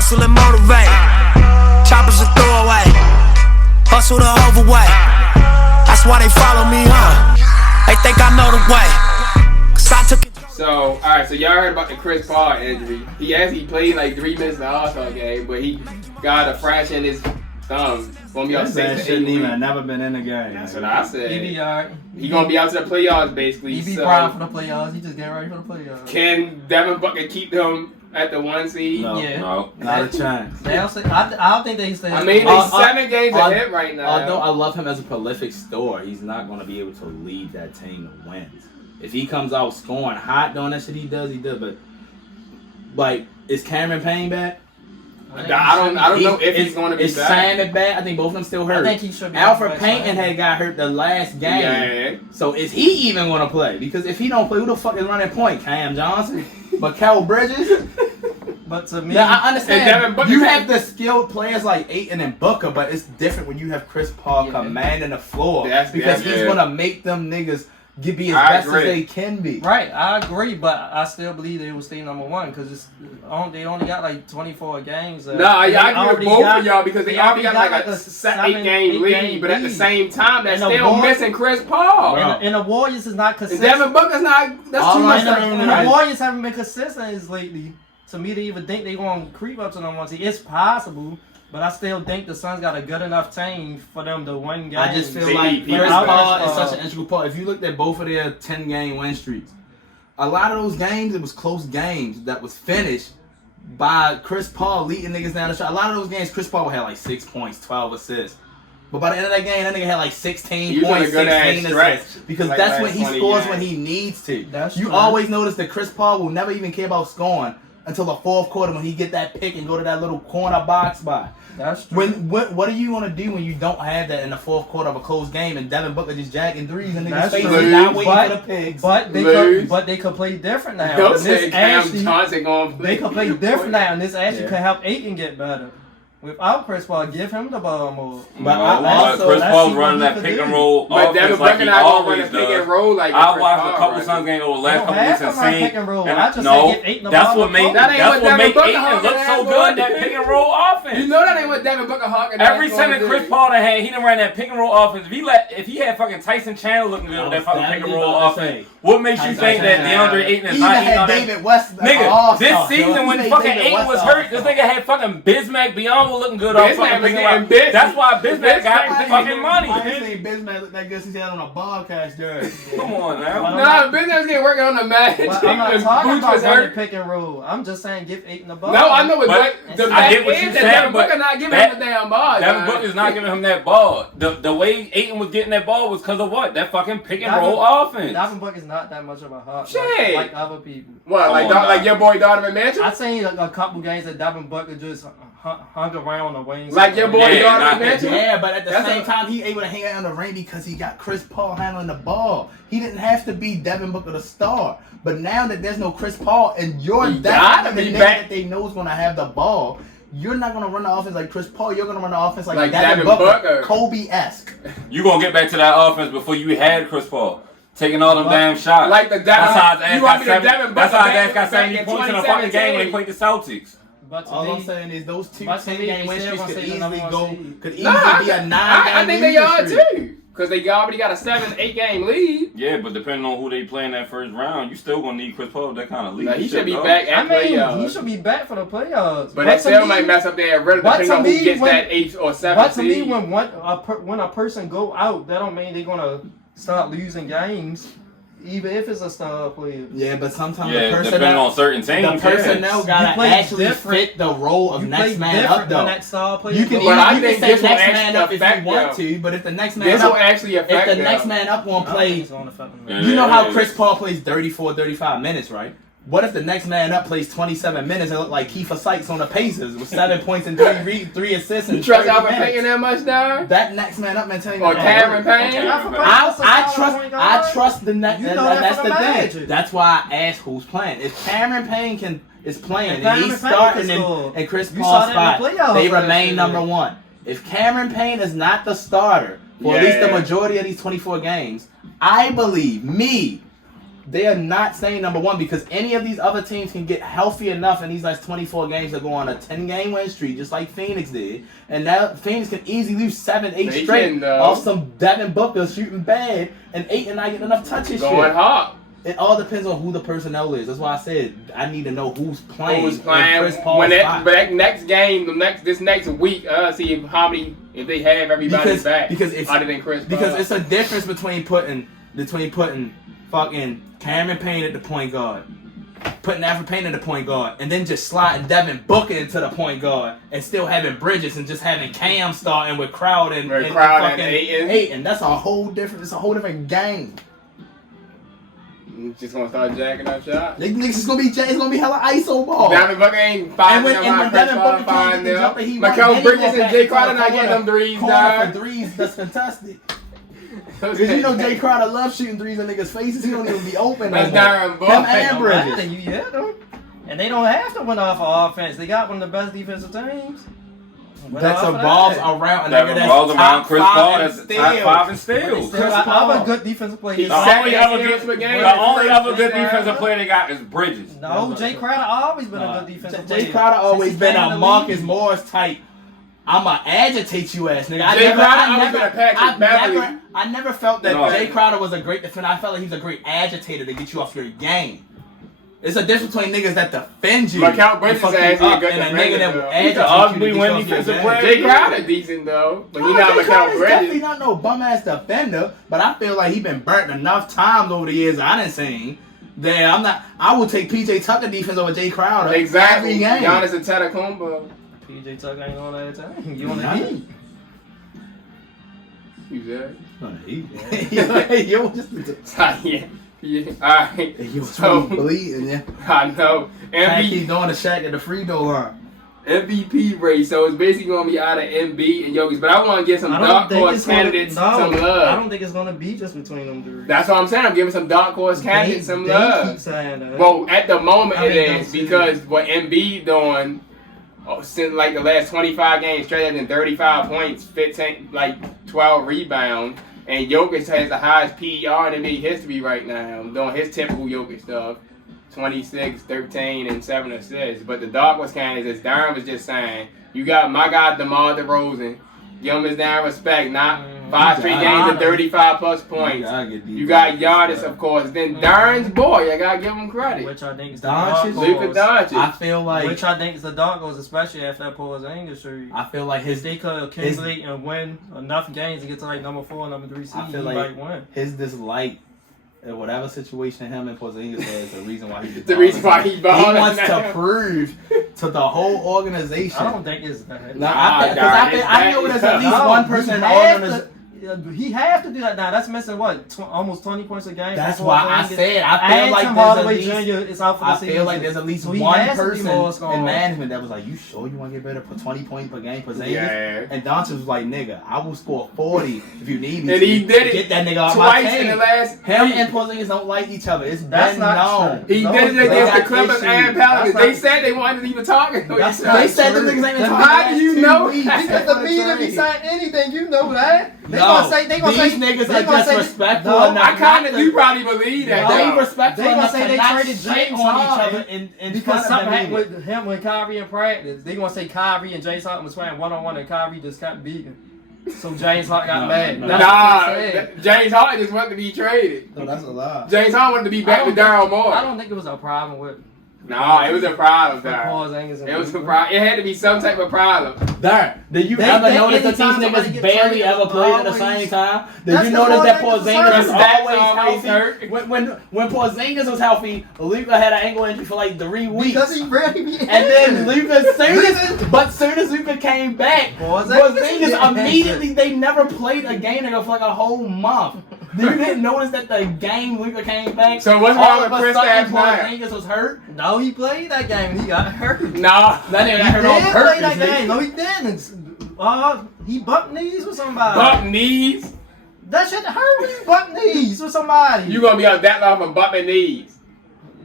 hustle and motivate. Choppers a throwaway. Hustle the overweight. That's why they follow me, huh? They think I know the way. Cause I took it. So, alright, so y'all heard about the Chris Paul injury. He actually played like 3 minutes in the All-Star game, but he got a fracture in his thumb. Gonna be out 6 to 8 shouldn't weeks. even never been in the game. That's what I said. He be alright. He gonna be out to the playoffs basically. He be so proud for the playoffs. He just getting ready for the playoffs. can Devin Booker keep them at the 1 seed? No, Yeah. No. not a chance. They also, I don't think they stay. I mean, Uh, he's 7 games ahead right now. Although I love him as a prolific scorer, he's not going to be able to lead that team to wins. If he comes out scoring hot doing that shit he does. But like, is Cameron Payne back? I don't know if he's going to be is back. Simon back? I think both of them still hurt. I think he should be. Alfred back. Payton had got hurt the last game. Yeah. So is he even going to play? Because if he don't play, who the fuck is running point? Cam Johnson? Kel Bridges? But to me, Yeah, I And Devin understand. Booker- You have the skilled players like Ayton and Booker, but it's different when you have Chris Paul Yeah. commanding the floor That's- because yeah. he's gonna make them niggas be as I best agree. as they can be. right, I agree, but I still believe they will stay number one because they only got like 24 games. No, I agree with already both got- of y'all because they already got like a 8-game lead, but at the same time, they're And the still Warriors- missing Chris Paul. Bro. And the Warriors is not And consistent. Devin Booker's not. That's All too much. right, And no. the Warriors haven't been consistent as lately. To me, to even think they're going to creep up to number one seed, it's possible. But I still think the Suns got a good enough team for them to win games. I just feel They like need Chris people. Paul is such an integral part. If you looked at both of their 10-game win streaks, a lot of those games, it was close games that was finished by Chris Paul leading niggas down the shot. A lot of those games, Chris Paul had like 6 points, 12 assists. But by the end of that game, that nigga had like 16 He was on a points, good-ass 16 stretch. assists. Because Like that's last when he 20 scores games. when he needs to. That's You true. always notice that Chris Paul will never even care about scoring until the fourth quarter when he get that pick and go to that little corner box spot. That's true. What are you gonna do when you don't have that in the fourth quarter of a close game and Devin Booker just jacking threes and niggas That's faces true. not waiting But- for the picks? But they Lose. could play different now. Don't And say this Cam actually, Johnson going to play. they could play different now, and this actually Yeah. could help Ayton get better. Without Chris Paul, give him the ball more. But No, I also- Chris let's Paul's see what running he that could pick do. and roll But Devin offense like Booker he not going to run always a pick and does. roll like I Chris watched Paul a couple runs. Suns games over the They last don't couple have weeks to and run seen. pick and roll. and I just no, say give Ayton the that's ball what to made Kobe. That ain't that's what what Devin make Booker Ayton hawking look ass so boy. good. That pick and roll offense. You know that ain't what Devin Booker hawking Every ass time gonna that Chris do. Paul done had, he done ran that pick and roll offense. If he had fucking Tyson Chandler looking good with that fucking pick and roll offense, what makes you think that DeAndre Ayton is He not even eating had on that? David West. Nigga, this season He when made fucking David Ayton West was an hurt, this all-star. nigga had fucking Bismack Biyombo looking good off Bismack fucking was picking getting up. busy. That's why Bismack got Bismack fucking money. I ain't seen Bismack look that good since he had on a Bobcats jersey. Come on now. Nah, business getting working on the match. But I'm not And talking Boots about was running hurt. pick and roll. I'm just saying give Ayton the ball. No, I know what But the I fact get what is you're that saying, Devin but Booker not giving that- him the damn ball. Devin man. Booker's not giving him that ball. The way Ayton was getting that ball was because of what? That fucking pick and roll offense. Devin Booker's not that much of a hawk Shit. like other people. What, like Come on, like now. your boy Donovan Mitchell? I seen a couple games that Devin Booker just hung around the wings. Like your boy Yeah, Donovan nah, Mitchell? Yeah, but at the That's same a- time, he able to hang out in the ring because he got Chris Paul handling the ball. He didn't have to be Devin Booker the star. But now that there's no Chris Paul and you're He that gotta the be nigga back. that they know is going to have the ball, you're not going to run the offense like Chris Paul. You're going to run the offense like, Like Devin Devin Booker, Booker. Kobe-esque. You gonna get back to that offense before you had Chris Paul taking all them damn shots. Like the That's how his Devin, ass you want got me to 70. Devin Booker That's how his ass back- got back 70 in points in a fucking game when he 2017. played the Celtics. But to All me, I'm saying is those two but to me, 10-game they win still streaks gonna could say the easily number go, one seed. could easily Nah, be a 9-game I think they are losing streak. too. Because they already got a 7-8 game lead. Yeah, but depending on who they play in that first round, you still gonna need Chris Paul with that kind of lead. Nah, he should be back I at mean, playoffs. he should be back for the playoffs. But that to still me- might mess up their rhythm but depending to on who me, gets when- that 8th or 7th But to me, seed. when a person go out, that don't mean they're gonna start losing games, even if it's a star player. Yeah, but sometimes Yeah, the depending personnel, on certain teams. the personnel You gotta play actually different. fit the role of You next play man different up, though. when that star player. You can, goes But I you can think say this will next actually man up if you affect want them. to, but if the next man This will up, actually if affect the them. next man up won't I don't think play, it's gonna affect them. Yeah. you know how Chris Paul plays 34, 35 minutes, right? What if the next man up plays 27 minutes and look like Kiefer Sykes on the Pacers with 7 points and three assists and You trust 30 Alvin minutes? Payton that much now? That next man up mentality. Or Cameron Payne? I trust the next. You know that That's for the the thing. Magic. That's why I asked who's playing. If Cameron Payne is playing If and he's Cameron Payne starting can score. in Chris You Paul's saw that spot, in the playoffs they last remain year. number one. If Cameron Payne is not the starter for at least the Yeah. majority of these 24 games, I believe They are not saying number one because any of these other teams can get healthy enough in these last 24 games to go on a 10-game win streak, just like Phoenix did. And now Phoenix can easily lose 7, 8 They straight can, off some Devin Booker shooting bad and 8 and not getting enough touches. Going hot. It all depends on who the personnel is. That's why I said I need to know who's playing. Who's playing? Chris Paul's When spot. that next game, this next week, see if they have everybody back. Because it's other than Chris Paul. because it's a difference between putting fucking Cameron Payne at the point guard, putting Alfred Payne at the point guard, and then just sliding Devin Booker into the point guard, and still having Bridges and just having Cam starting with Crowder and fucking Ayton. That's a whole different. It's a whole different game. Just gonna start jacking up shots. Niggas is gonna be it's gonna be hella ISO ball. Devin Booker ain't finding them. when Devin Booker can't get the jumper he wants, Mikal then he Bridges gonna and pass Jay it to Crowder the not getting them threes, corner dog. for threes that's contested. Because you know Jay Crowder loves shooting threes in niggas' faces. He don't even be open. That's no more. Darren Booker. Him and Bridges. You hit them. And they don't have to win off of offense. They got one of the best defensive teams. That revolves around a That nigga revolves that's around top Chris 5 Paul. in That's top steals. 5 in steals. Chris I'm Paul. a good defensive player. He's The only second other steals per good, game. the only other good First defensive down. player they got is Bridges. No, Jay Crowder always been a good defensive player. Jay Crowder always Since he been came a in the Marcus league. Morris type. I'ma agitate you ass nigga. Jay Crowder always been a Patrick Beverly. I never felt that No. Jay Crowder was a great defender. I felt like he was a great agitator to get you off your game. It's a difference between niggas that defend you Mikal Bridges and fuck is you up a good and a defender, nigga that though. will He's an agitate ugly you to get win you off your defensive game. player. Jay Crowder decent though, but he's not Jay Mikal Crowder's definitely Bridges. not no bum ass defender, but I feel like he been burnt enough times over the years I done seen that I would take PJ Tucker defense over Jay Crowder Exactly. every game. Giannis Antetokounmpo. PJ Tucker ain't on that time. You on the Nah. Heat. Who's that? On the Heat. Yo, just Yeah. Yeah. Alright. yo, So bleeding, yeah. I know. Can't keep doing the Shaq at the free throw line. MVP race, so it's basically gonna be out of Embiid and Jokic. But I want to give some dark horse candidates some I love. don't think it's gonna be just between them three. That's what I'm saying. I'm giving some dark horse candidates some They love. keep saying that. Well, at the moment I it mean, is don't because what Embiid doing since like the last 25 games straight than 35 points, 12 rebounds, and Jokic has the highest PER in NBA history right now, doing his typical Jokic stuff. 26, 13, and 7 assists. But the dark horse candidates, as Darren was just saying, you got my guy DeMar DeRozan. Give him his damn respect. Not 5 straight games of 35 plus points. You got Giannis, of course. Then Darren's boy, I gotta give him credit. Which I think is the Doncic? dark Luka horse. Doncic. I feel like Which I think is the dark horse, especially after that Porzingis trade. I feel like If they could accumulate and win enough games to get to like number 4, number 3 seed, I feel he like might win. his dislike in whatever situation him and Porzingis had is the reason why he The reason why he he balling wants to now. prove to the whole organization. I don't think it's that. No, Nah, I know there's at least No, one person in he the has organization. He has to do that now. That's missing what? Almost 20 points a game. That's for why I Porzingis. said I feel And like Tim there's at Hardaway least Jr. is out for the I season. feel like there's at least So he one has to be person more in scoring. management that was like, "You sure you want to get better for 20 points per game for Porzingis?" Yeah. And Doncic was like, "Nigga, I will score 40 if you need me." And to. he did it Get that nigga off my twice team. in the last Him three. and Porzingis don't like each other. It's That's been not known. true. He No, did it they against the got Clippers issues. and Pelicans. That's They not- said they wanted to even talk. That's They not said the true. niggas ain't been Then talking. how do you the last 2 know weeks that? Because the media be saying anything, you know that. They No, gonna say they gonna these say niggas they are gonna just say- respectful No, enough. I kind of not do to- probably believe that. They though. respectful They gonna enough say to they not traded shit James on each Harden other in because front of something the happened media. with him with Kyrie in practice. They gonna say Kyrie and James Harden was playing one-on-one and Kyrie just got beaten. So James Harden got No, mad. no. That's what they said. James Harden just wanted to be traded. No, that's a lie. James Harden wanted to be back with Daryl Morey. I don't think it was a problem with No, it was a problem, with Darren. Porzingis and It was a Luka. problem. It had to be some type of problem. Darren, did you They- ever they- notice that these anytime somebody niggas get barely traded, ever it's played at the always- same time? Did That's you the notice that Porzingis Porzingis was Stats always always healthy? hurt. When Porzingis was healthy, Luka had an ankle injury for like 3 weeks. Because he rarely be And then injured. soon as Luka came back, Porzingis Porzingis immediately they never played a game together for like a whole month. You didn't notice that the game Luka came back. So what's all wrong of with a Chris sudden now? Porzingis was hurt. No, he played that game. He got hurt. No. That nigga got hurt on He purpose. played that nigga. game. No, he didn't. He bumped knees with somebody. Buck knees. That shit hurt when you bump knees with somebody. You gonna be up that long from bumping knees.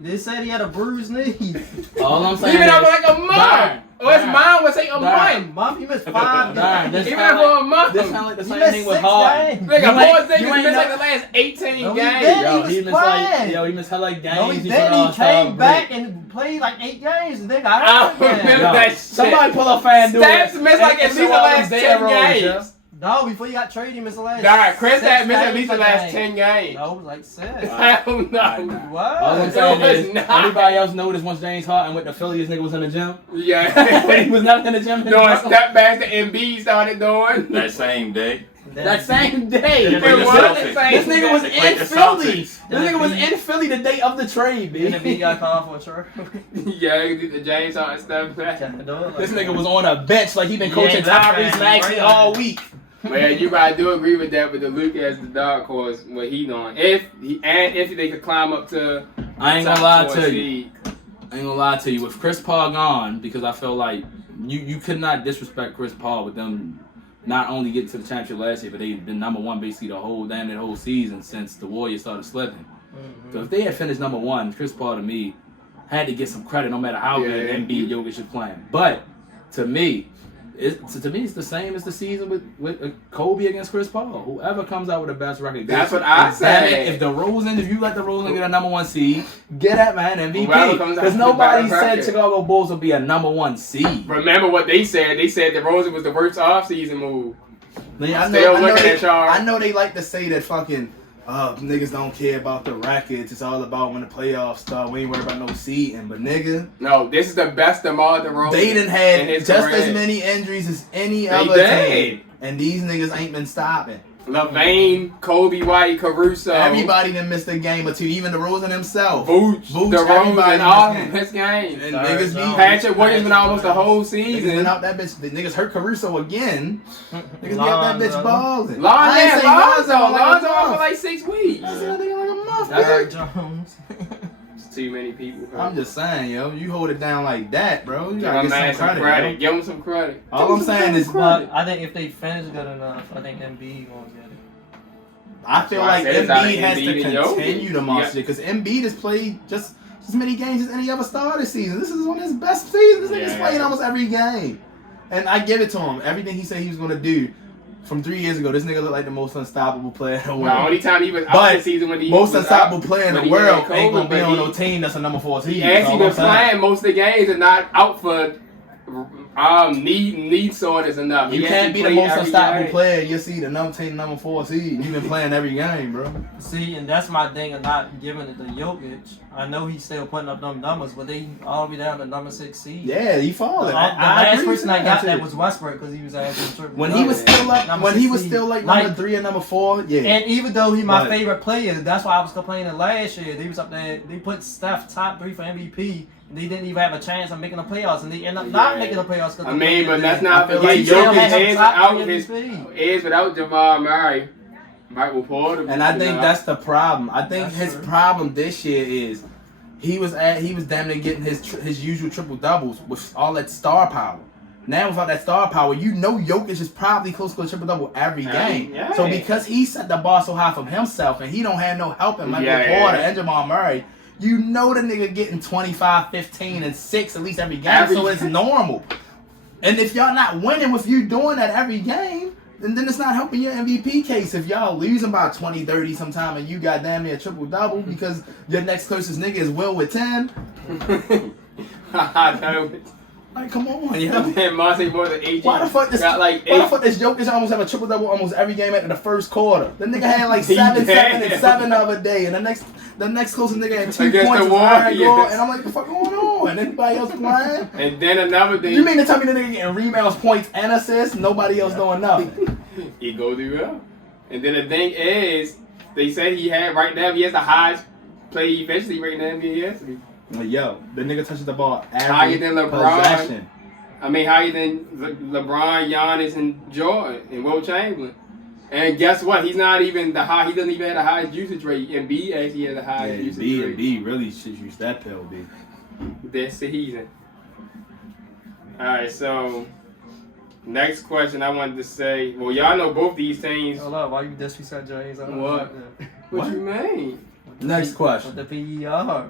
They said he had a bruised knee. All I'm saying Even is, over like a month. Darren, Or his Darren. mom would say like a Nah. month. He missed 5 Nah, games. this He sound been for a month. This sound like the He same missed thing with 6 Harden. games. Nigga, You Paul ain't- Ziggins you ain't missed like know- the last 18 No, he games. didn't. Yo, was he missed like playing. he missed hella games. No, he put didn't. He All-Star came back break. and played like 8 games and then got I hurt again. remember Yo, that shit. somebody pull up FanDuel. Stats missed like at least the last 10 games. No, before you got traded, he missed the last. Nah, Chris 6 had missed at games least the for last game. 10 games. No, it was like 6. Hell no. What? All I'm It saying was is, not. anybody else notice once James Harden went to Philly, this nigga was in the gym? he Yeah. was not in the gym. Doing step back to Embiid started doing. That same day. That same day. They played the was Celtics. the same This nigga was They in played the Philly. Celtics. This nigga was in Philly the day of the trade, And the bitch. B got called for a trade. Yeah, he did the James Harden step back. This nigga was on a bench like he been He coaching ain't left Tyrese hand, Maxey right all hand. week. Well, you probably do agree with that, with the Luke as the dark horse, what he doing. If they could climb up to I ain't top gonna lie 4 to you. seed. I ain't gonna lie to you. With Chris Paul gone, because I feel like you could not disrespect Chris Paul with them not only getting to the championship last year, but they've been number one basically the whole season since the Warriors started slipping. So if they had finished number one, Chris Paul to me had to get some credit no matter how good Yeah. Embiid, Jokic is playing. But to me, it's the same as the season with Kobe against Chris Paul. Whoever comes out with the best record. That's gets what it. I And damn it, said. if you let the Rosen get a number one seed, get that man MVP. Whoever comes out Because with the nobody better said record. Chicago Bulls would be a number one seed. Remember what they said? They said DeRozan was the worst offseason move. I Still looking they, at y'all. I know they like to say that fucking niggas don't care about the records. It's all about when the playoffs start. We ain't worried about no seeding. But nigga, No, this is the best DeMar DeRozan. they done in had his just career. as many injuries as any They other did. team. And these niggas ain't been stopping. LaVine, Kobe White, Caruso. Everybody done missed a game or two. Even DeRozan himself. Vooch, everybody DeRozan, all missed his games. And Sorry, niggas Jones. be Patrick Williams been almost the whole Niggas been season. out that bitch. The niggas hurt Caruso again. Niggas be out that bitch balling. Lonzo out for like 6 weeks. I said that nigga like a month. Derrick nigga. Jones. It's too many people. I'm just saying, yo, you hold it down like that, bro. You Give gotta my man get some some credit. credit. Give him some credit. All I'm saying is, But I think if they finish good enough, I think Embiid gonna get it. I feel That's why I like said it's out of Embiid has to Embiid and Jokic. continue to monster because Embiid has played just as many games as any other star this season. This is one of his best seasons. This nigga's Yeah. playing almost every game. And I give it to him. Everything he said he was going to do from 3 years ago, this nigga looked like the most unstoppable player in the The world. only time he was out But this season when he Most was unstoppable out, player in when the he had world COVID, ain't going to be but on no team that's a number 4 seed. He That's actually all been I'm saying. playing most of the games and not out for need soreness enough. You He can't actually be the played most every unstoppable game. player. You see the number 4 seed. You've been playing every game, bro. See, and that's my thing of not giving it to Jokic. I know he's still putting up them numbers, but they all be down to number 6 seed. Yeah, he falling. The I last agree person with I got too. that was Westbrook because he was asking triple. When he was still up, Number when he was 16. still like Like- number 3 and number 4, yeah. And even though he my But- favorite player, that's why I was complaining last year. They was up there. They put Steph top 3 for MVP. And they didn't even have a chance of making the playoffs, and they end up not Yeah. making the playoffs. I mean, but that's not I feel forget like he still Jokic had some is top out three his MVP. is without Jamal Murray. Michael Porter. And I think that's the problem. I think That's his true. problem this year is he was damn near getting his usual triple doubles with all that star power. Now without that star power, you know Jokic is probably close to a triple double every game. Yeah. So because he set the bar so high from himself and he don't have no help in Michael Yeah. Porter and Jamal Murray, you know the nigga getting 25, 15, and 6 at least every game. Every So it's game. normal. And if y'all not winning with you doing that every game, then it's not helping your MVP case. If y'all losing by 20, 30 sometime and you got damn near a triple-double because your next closest nigga is Will with 10, I know. like, come on, yo. And Monte more than 18. Why the fuck this Jokic almost have a triple-double almost every game after the first quarter? The nigga had like He 7, 7, did. and 7 the other day, and the next closest nigga had 2 Against points the was Aaron Warriors. Gordon, and I'm like, the fuck going on? And anybody else playing? And then another thing. You mean to tell me the nigga getting rebounds, points, and assists? Nobody else doing nothing. He go do well. And then the thing is, they said he has the highest play efficiency rate in the NBA history. Like, yo, the nigga touches the ball Higher every than LeBron. possession. I mean, higher than LeBron, Giannis, and Jordan, and Will Chamberlain. And guess what? He's not even the high. He doesn't even have the highest usage rate. And B actually has the Yeah, highest usage B rate and B really should use that pill, B. this season. All right, so next question I wanted to say. Well, y'all know both these teams. Hold up, why you disrespect James? I don't What? like that. What What? you mean? Next question. With the PER.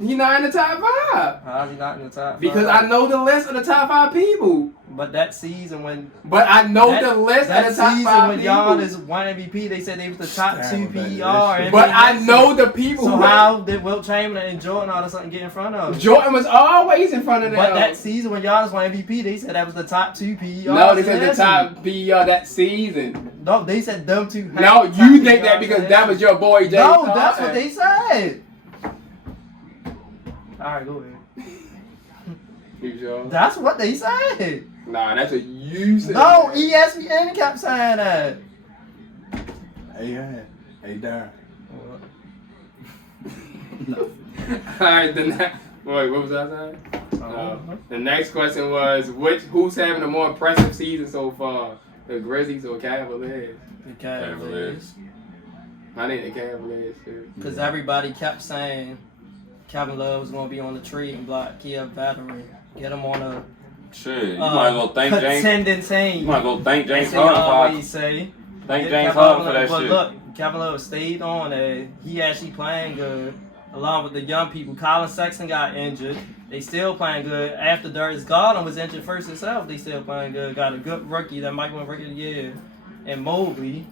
He's not in the top 5. How's he not in the top 5? Because I know the list of the top 5 people. But that season when But I know the list that of the top season 5 when people. Giannis won MVP, they said they was the top 2 PER. and But I everything. know the people. So who how did Wilt Chamberlain and Jordan all of a sudden get in front of him? Jordan was always in front of them. But that season when Giannis won MVP, they said that was the top 2 PER. No, they said the top PER that season. No, they said them two. No, you think that because that was your boy Jay. No, that's what they said. All right, go ahead. You sure? That's what they said. Nah, that's what you said. No, ESPN kept saying that. Hey, Darren. Alright, wait, what was I saying? The next question was who's having a more impressive season so far? The Grizzlies or Cavaliers? The Cavaliers. I think the Cavaliers too. Because everybody kept saying Kevin Love was going to be on the trading block. Kia veteran. Get him on a Shit, you might as well thank James. contending team. You might as well thank James That's what they Harden. always say. Thank Get James Kevin Harden for Love, that but shit. look, Kevin Love stayed on there. He actually playing good along with the young people. Colin Sexton got injured. They still playing good. After Darius Garland was injured first himself, they still playing good. Got a good rookie that might win Rookie of the Year. And Mobley.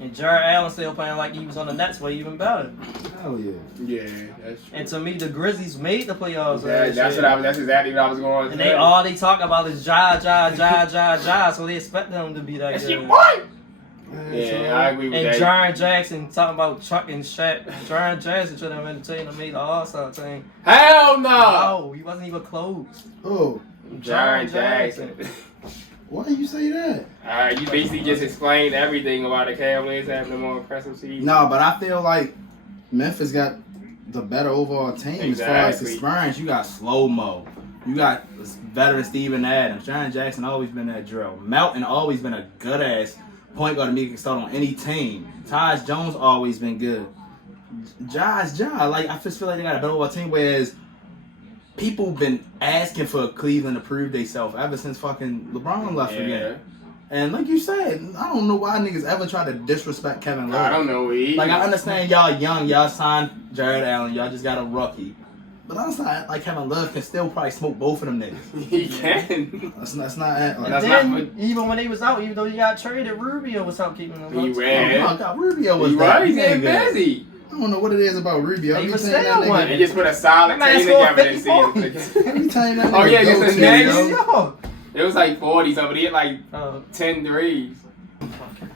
And Jared Allen still playing like he was on the Nets, but even better. Hell yeah. Yeah, that's true. And to me, the Grizzlies made the playoffs. That's exactly what I was going to And say. all they talk about is Ja. So they expect them to be that That's good. your boy! Yeah, I agree with And that. Jaren Jackson talking about Chuck and Shaq. Jaren Jackson should have entertained and made the All-Star team. Hell no! No, he wasn't even close. Oh, Jaren Jackson. why do you say that? Alright, you basically just explained everything about the Cavaliers having a more impressive season. No, but I feel like Memphis got the better overall team as far as Exactly. experience. You got Slow-Mo. You got veteran Steven Adams. Jaren Jackson always been that drill. Melton always been a good-ass point guard to me can start on any team. Taj Jones always been good. Ja. Like, I just feel like they got a better overall team, whereas people been asking for Cleveland to prove themselves ever since fucking LeBron left again. And like you said, I don't know why niggas ever try to disrespect Kevin Love. I don't know either. Like, I understand y'all young, y'all signed Jared Allen, y'all just got a rookie. But that's not like Kevin Love can still probably smoke both of them niggas. He can. That's not And like That's then, not- even when he was out, even though he got traded, Rubio was helping keeping him He up. ran. oh, God, Rubio was He that was. He's getting nigga. busy. I don't know what it is about Rubio. He Every was time still that nigga- one. They just put a solid That man team scored together this 50 season. Every time that Oh, nigga yeah, go against the to, Knicks? yo. Yo. It was like 40 something, but he had like 10 threes.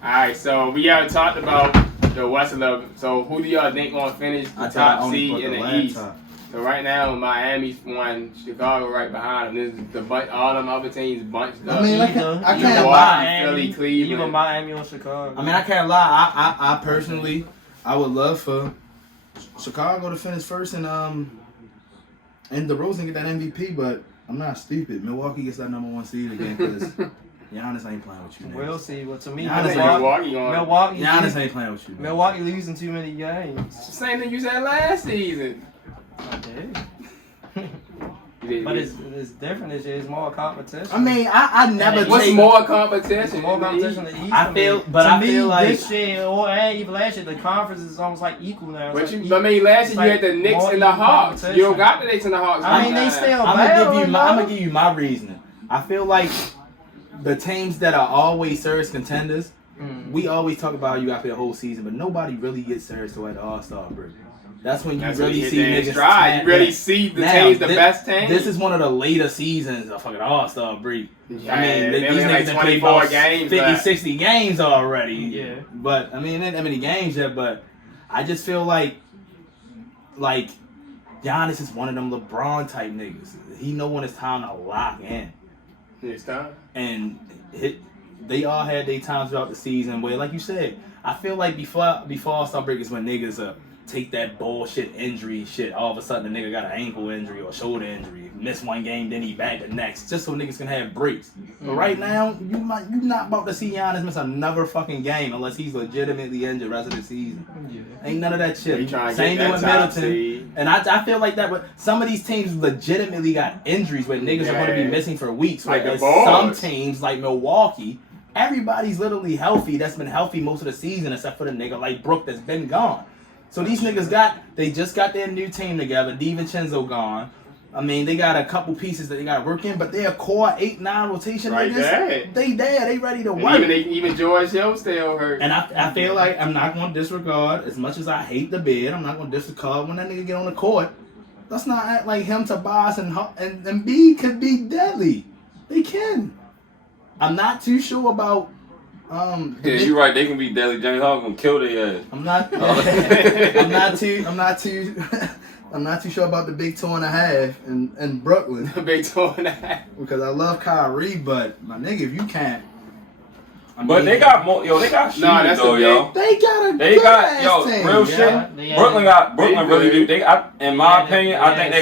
Alright, so we already talked about the West 11. So who do y'all think gonna finish the I thought I top only seed put in the laptop. East? So right now Miami's won, Chicago right behind them. This is the all them other teams bunched up. I mean, like, Either- I either can't lie. Miami, Philly, Cleveland. Either Miami or Chicago. I mean, I can't lie. I personally, I would love for Chicago to finish first and DeRozan get that MVP, but I'm not stupid. Milwaukee gets that #1 seed again because Giannis ain't playing with you. Niggas. We'll see. Well, to me, Giannis ain't Milwaukee on. Giannis ain't playing with you. Man. Milwaukee losing too many games. Same thing you said last season. I did. You But did- it's different this year. It's more competition. I mean, I never What's take more competition? It's more competition than East. I for feel- me. but to I me, feel like- this year and even last year, the conference is almost like equal now. It's But like I mean, last it's year you had the like Knicks more and the equal Hawks. competition. You don't got the Knicks and the Hawks. I mean, they right still I'm gonna give you battling, my. I'm though. gonna give you my reasoning. I feel like the teams that are always serious contenders, we always talk about you got to play the whole season, but nobody really gets serious till at the All-Star break. That's when you That's when really you see hit their niggas. stride. You really tap see the Now, teams, the thi- best teams. This is one of the later seasons of fucking All-Star break. Yeah, I mean, they these only niggas like done played 24 about games 50, left. 60 games already. Yeah. But, I mean, ain't that many games yet, but I just feel like Giannis is one of them LeBron type niggas. He know when it's time to lock in. It's time. And they all had their times throughout the season where, like you said, I feel like before All-Star break is when niggas take that bullshit injury shit. All of a sudden, the nigga got an ankle injury or shoulder injury. Miss one game, then he back the next. Just so niggas can have breaks. But right now, you not about to see Giannis miss another fucking game unless he's legitimately injured the rest of the season. Yeah. Ain't none of that shit. He trying to Same get thing that with top Middleton. seed. And I feel like that, but some of these teams legitimately got injuries where niggas are going to be Yeah. missing for weeks. Like the Whereas Bulls. some teams like Milwaukee, everybody's literally healthy. That's been healthy most of the season except for the nigga like Brook that's been gone. So these niggas they just got their new team together. DiVincenzo gone. I mean, they got a couple pieces that they got to work in, but they're core 8-9 rotation Right niggas. there. They there. They ready to And work. even George Hill still hurt. And I feel like I'm not going to disregard, as much as I hate the bid, I'm not going to disregard when that nigga get on the court. Let's not act like him, Tobias, and B could be deadly. They can. I'm not too sure about. Yeah, you're right. They can be deadly. James Harden gonna kill their ass. I'm not. I'm not too sure about the big 2.5 in Brooklyn Big 2.5. because I love Kyrie, but my nigga, if you can't. But they got more. Yo, they got shooters that's though, a yo. They got a They good got ass team, real yeah. shit. Brooklyn really do. In my opinion, I think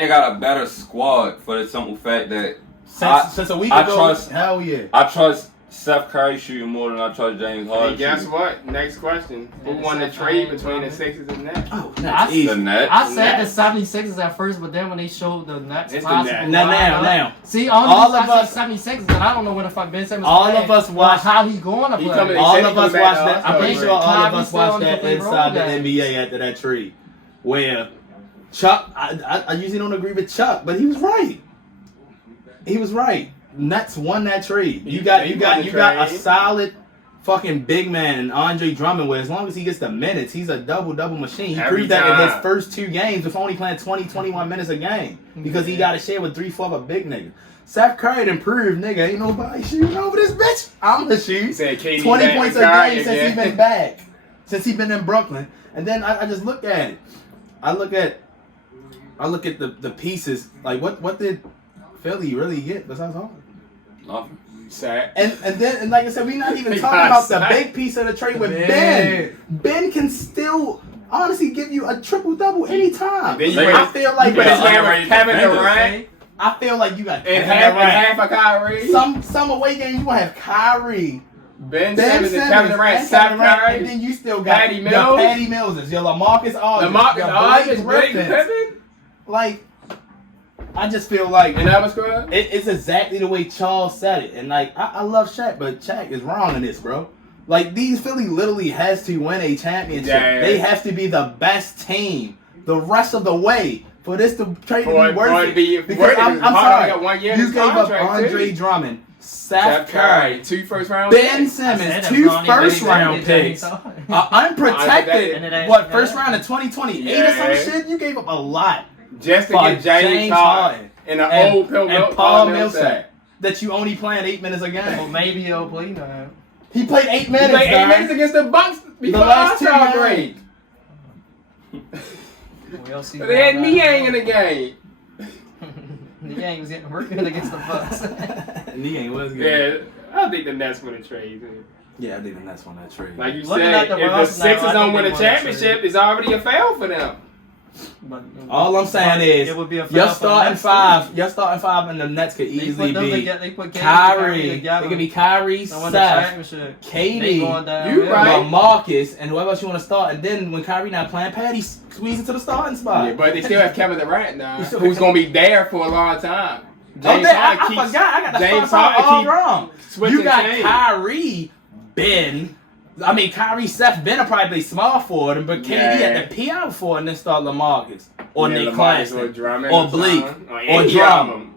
they got a better squad for the simple fact that Since a week I ago, trust- hell yeah. I trust Seth Curry shooting more than I trust James Harden. Hey, guess shooting. what? Next question. Who And won the Seth trade Curry, between the Robin. Sixers and Nets? Oh, I that's The easy. Nets. I said Nets. the 76ers at first, but then when they showed the Nets It's the possible Nets. Now. See, All all of of us- us 76ers, and I don't know when the fuck Ben Simmons All playing of us or watched- how he going to He play. coming- All said of he us come back watched to that. I'm All-Star pretty break. sure all of Kyrie us still watched on that the play inside the role games. NBA after that trade, where Chuck. I usually don't agree with Chuck, but he was right. He was right. Nets won that trade. You got a solid fucking big man in Andre Drummond, where as long as he gets the minutes, he's a double machine. He Every proved that in his time. first 2 games with only playing 21 minutes a game because he got to share with 3/4 of a big nigga. Seth Curry improved, nigga. Ain't nobody shooting over this bitch. I'm the He shoot. said KD 20 back points a with Kyrie game since again. he been back. Since he been in Brooklyn. And then I just look at it. I look at the pieces. Like what did Philly really get besides Harden? Nothing. Sad. And like I said, we're not even He talking got about the sacked. big piece of the trade with Man. Ben. Ben can still honestly give you a triple-double anytime. Then you I put- feel like You put his Yeah, hand right, with Kevin defenders. Durant I feel like you got and Kevin half Durant. of Kyrie. Some away games you gonna have Kyrie, Ben Ben Simmons and Simmons, Kevin Durant, and Seth Kevin Durant, and Curry, then you still got Patty your Mills. Patty Mills, your LaMarcus Aldridge, LaMarcus your Aldridge, Blake Griffin. Griffin, Like, I just feel like and that was good. it's exactly the way Charles said it. And like, I love Shaq, but Shaq is wrong in this, bro. Like, these Philly literally has to win a championship. Yeah. They have to be the best team the rest of the way for this to trade to For be it worth to it. be Because worth it, I'm Harden sorry, got 1 year in you his gave up contract, Andre too. Drummond, Seth Seth Curry, 2 first-round Ben picks. Simmons, 2 first-round picks, unprotected, Unprotected. what, first round of 2028 or Yeah. some shit? You gave up a lot. Just to for get James Harden and an and, old Paul and Paul Millsap. Millsap that you only playing 8 minutes a Well, game. maybe he'll play now. He played 8 He minutes. played 8 man. minutes against the Bucks before The last two All-Star games. break. We'll see. But they had Niang in the game. Niang was getting working against the Bucks. Niang was good. Yeah, I think the Nets win a trade. Too. Yeah, I think the Nets won that trade. Like you Looking said, at the if the roster now, Sixers I don't think win they a won a championship, trade. it's already a fail for them. But, All I'm saying is, it would be a your foul for starting Nets, five, and the Nets could They easily put them be together- they put KD and Kyrie. together. It could be Kyrie, They won the Seth, championship. They KD, going down You there. right. Marcus, and whoever else you want to start. And then when Kyrie not playing, Patty squeeze into the starting spot. Yeah, but they still have Kevin Durant now, You still who's have- going to be there for a long time. I Harden keeps- forgot. I got the James starting Harden all keep wrong. switching You got chains. Kyrie, Ben. I mean, Kyrie, Seth, Ben will probably play small forward, but KD Yeah. at the PI for and then start LaMarcus or Yeah, Nick LaMarcus Claxton or Drummond or or Bleak someone. Or or any Drum. of them.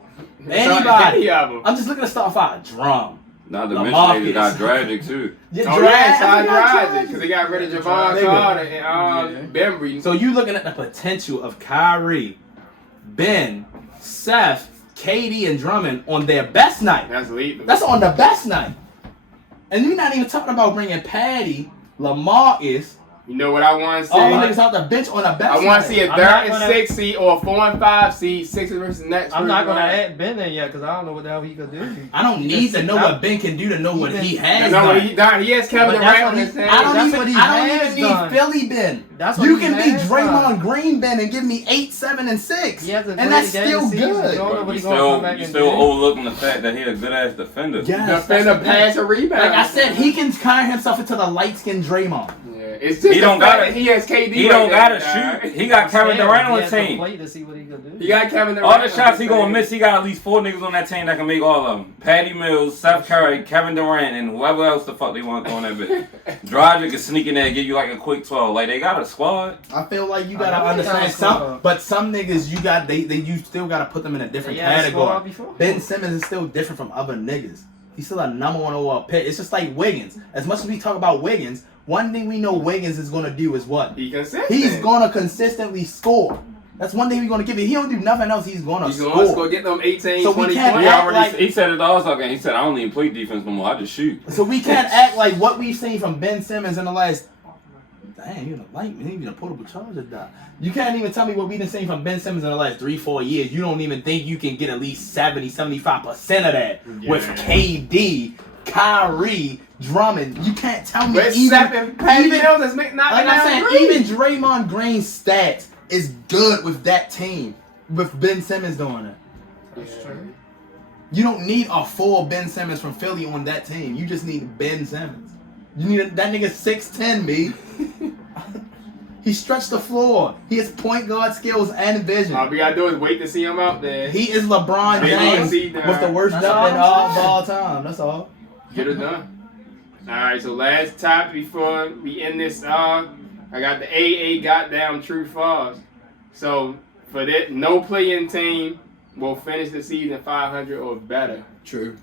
Anybody. Any of them. I'm just looking to start five. Drum. Not to LaMarcus. mention they got Dragic too. Yeah, Oh Dragic, yeah, I Ty forgot Dragic, Dragic. because they got rid of Javon Nigga. Carter and Bembry. So you looking at the potential of Kyrie, Ben, Seth, KD, and Drummond on their best night. That's lethal. That's on the best night. And you're not even talking about bringing Patty, LaMarcus, You know what I want to see? all the niggas off the bench on the best I night. want to see a I'm third not and gonna- 6 seed or a 4 and 5 seed, Sixers versus Nets. I'm not going to first round. add Ben in yet because I don't know what the hell he could do. I don't He need just to know sit what out. Ben can do to know what he That's has not what done. he done. He has Kevin But that's Durant on what his he- team. I don't That's even, what he I don't has even need done. Philly Ben. That's what You he can be has Draymond done. Green Ben and give me 8, 7, and 6. He hasn't And played that's a game still this season. good. You don't know what You he gonna come back still and still do. overlooking the fact that he a good ass defender. Yes, Defender, that's the thing. pass, and rebound. Like I said, he can turn himself into the light-skinned Draymond. Yeah. It's just He don't gotta- he has KD. He don't gotta shoot. He got Kevin Durant on the team. Play to see what he could do. He got Kevin Durant. All the shots he gonna miss, he got at least 4 niggas on that team that can make all of them. Patty Mills, Seth Curry, Kevin Durant, and whoever else the fuck they want to throw in that bitch. Dragic can sneak in there and give you like a quick 12. Like, they got a squad. I feel like you I gotta know they understand got a some, squad. but some niggas you still gotta put them in a different They had a squad category. before? Ben Simmons is still different from other niggas. He's still a number 1 overall pick. It's just like Wiggins. As much as we talk about Wiggins, one thing we know Wiggins is gonna do is what? He consistent. He's gonna consistently score. That's one thing we're gonna give it. He don't do nothing else. He's gonna He's score. gonna go get them 18, So we 20 can't points. He act already like- he said it the All-Star game. He said, I don't even play defense no more. I just shoot. So we can't act like what we've seen from Ben Simmons in the last. Dang, you a light man. Even a portable charger died. You can't even tell me what we've been seeing from Ben Simmons in the last 3-4 years. You don't even think you can get at least 70-75% of that with KD, Kyrie, Drummond. You can't tell me With even Patty even- Mills is knocking like I'm down saying, threes. even Draymond Green's stats is good with that team. With Ben Simmons doing it. That's true. You don't need a full Ben Simmons from Philly on that team. You just need Ben Simmons. You need that nigga 6'10", B. He stretched the floor. He has point guard skills and vision. All we gotta do is wait to see him out there. He is LeBron Big James seed there. with the worst That's dunk all in I'm all saying. of all time. That's all. Get it done. Alright, so last topic before we end this I got the AA goddamn true false. So for that, no play-in team will finish the season 500 or better. True.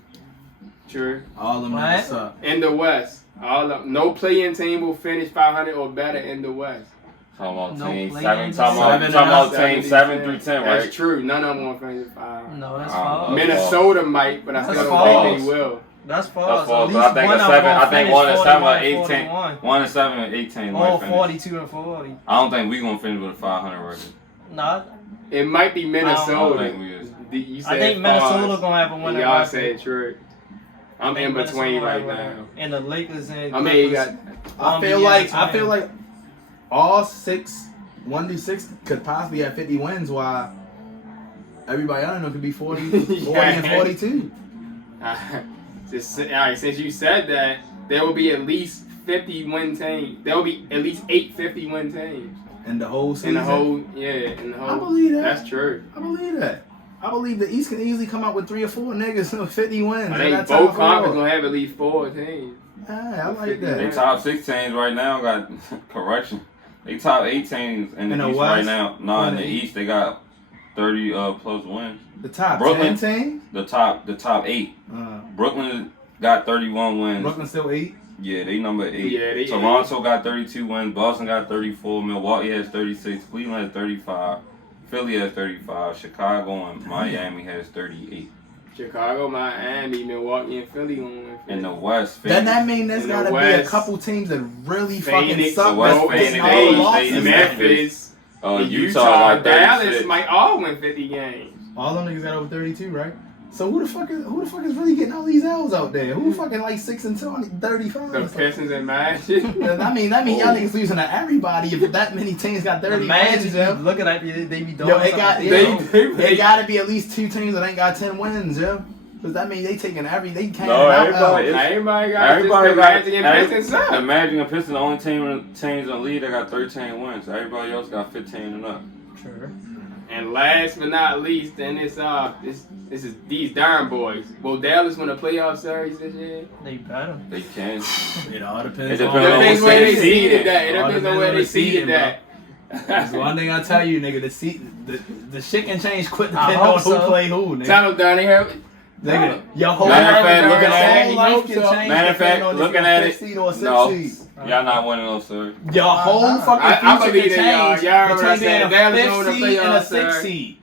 True. All of them What? niggas suck. In the West. No play-in team will finish 500 or better in the West. Talking about No team play-in 7. team. Talking Seven about and team 7 through 10, right? That's true. None of them will finish 500. No, that's I don't false. know. Minnesota might, but I still That's don't think false. they will. That's false. That's false. At But I least think one a of 7. them I think 1 and 7 or 41, 18. 41. 1 and 7 and 18. All might finish. 42 and 40. I don't think we gonna finish with a 500 record. Nah, It might be I Minnesota. don't think we is. You said I think Minnesota false. gonna have a winning Y'all record. said true. I'm I think in Minnesota between gonna right have a winning now. record. And the Lakers and I mean, you got I feel like all 6 1d6 could possibly have 50 wins, while everybody I don't know could be 40 and 42. all right. Since you said that, there will be at least 50 win teams. There will be at least 8 50-win teams And the whole season. in the whole. Yeah, in the whole. I believe that. That's true. I believe that. I believe the East can easily come out with 3 or 4 niggas with 50 wins. I They think got time both for conferences it. gonna have at least 4 teams. Yeah, I like They They that. top 6 teams right now got correction. They top 8 teams in the East West? right now. No, in In the the East they got 30 plus wins. The top Brooklyn. 10 teams? The top 8. Brooklyn got 31 wins. Brooklyn still 8. Yeah, they number 8. Yeah, they Toronto got 32 wins. Boston got 34. Milwaukee has 36. Cleveland has 35. Philly has 35. Chicago and Miami has 38. Chicago, Miami, Milwaukee, and Philly gonna win. In the West, Doesn't that mean there's In the gotta be a West, couple teams that really fucking Phoenix, suck? the West, that's Phoenix, getting Golden all State, losses? Memphis, Utah got Dallas 36. might all win 50 games. All them niggas got over 32, right? So who the fuck is really getting all these L's out there? Who fucking like 6 and 2 on 35? The Pistons and Magic. I mean y'all niggas losing to everybody if that many teams got 30 wins, yo. Looking at you, they be doing Yo, it something. got They- it gotta be at least 2 teams that ain't got 10 wins, yo. Cause that means they taking they can't No, out. everybody- Everybody got Everybody just the got Magic and Pistons the up. Magic and Pistons, the only teams in the league that got 13 wins. Everybody else got 15 and up. Sure. And last but not least, then this is these darn boys. Will Dallas win a playoff series this year? They better. They can. It all It depends. depends It on depends what where they seed seeded it. that. It All depends on depends where on they the seeding, seeded that. That's one thing I tell you, nigga. The shit can change quick I depending hope on who so. play who, nigga. Tell them, Donnie, Nigga, your whole Matter of fact, your looking at whole it- life can Matter change Matter of fact, depending on if looking you're at a it, 5th seed or a 6th no, seed. y'all not winning those, sir. Your whole fucking I future believe can that, y'all. change Y'all remember I between being said a Dallas 5th going to seed and a playoffs, 6th sir. seed.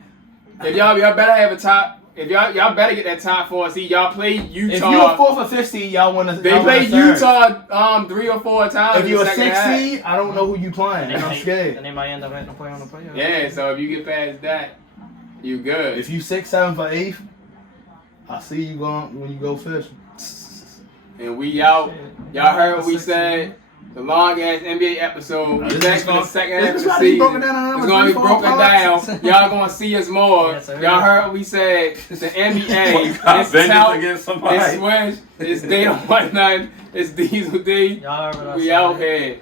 If y'all better have a top. If y'all better get that top 4 seed. Y'all play Utah. If you're a 4th or 5th seed, y'all win a They y'all played win a third. Utah 3 or 4 times. If in you're the a second 6th half. seed, I don't know who you playing. And I'm scared. And they might end up having to play on the playoffs. Yeah, so if you get past that, you good. If you 6, 7 for 8th, I'll see you going when you go fishing. And we out. Y'all heard what we said. The long ass NBA episode. This We back is for the gonna- second half of this the is gonna be season. broken down It's in gonna be 3-4 broken parts. down. Y'all gonna see us more. Yes, sir. Y'all heard what we said. The NBA. Got It's vengeance tout. against It's somebody. Swish. It's Data 19. It's Diesel D. Y'all heard what I We said. out here.